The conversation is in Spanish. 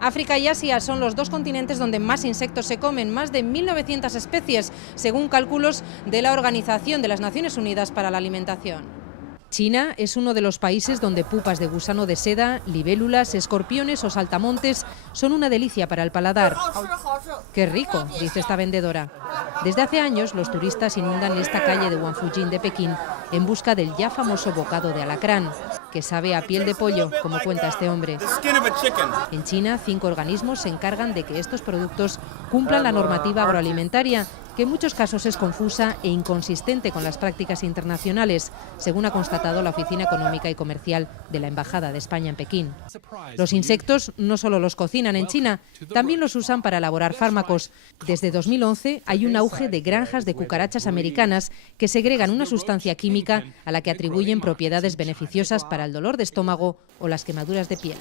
África y Asia son los dos continentes donde más insectos se comen, más de 1.900 especies, según cálculos de la Organización de las Naciones Unidas para la Alimentación. China es uno de los países donde pupas de gusano de seda, libélulas, escorpiones o saltamontes son una delicia para el paladar. ¡Qué rico!, dice esta vendedora. Desde hace años los turistas inundan esta calle de Wangfujing de Pekín en busca del ya famoso bocado de alacrán, que sabe a piel de pollo, como cuenta este hombre. En China, 5 organismos se encargan de que estos productos cumplan la normativa agroalimentaria, que en muchos casos es confusa e inconsistente con las prácticas internacionales, según ha constatado la Oficina Económica y Comercial de la Embajada de España en Pekín. Los insectos no solo los cocinan en China, también los usan para elaborar fármacos. Desde 2011 hay un auge de granjas de cucarachas americanas que segregan una sustancia química a la que atribuyen propiedades beneficiosas para el dolor de estómago o las quemaduras de piel.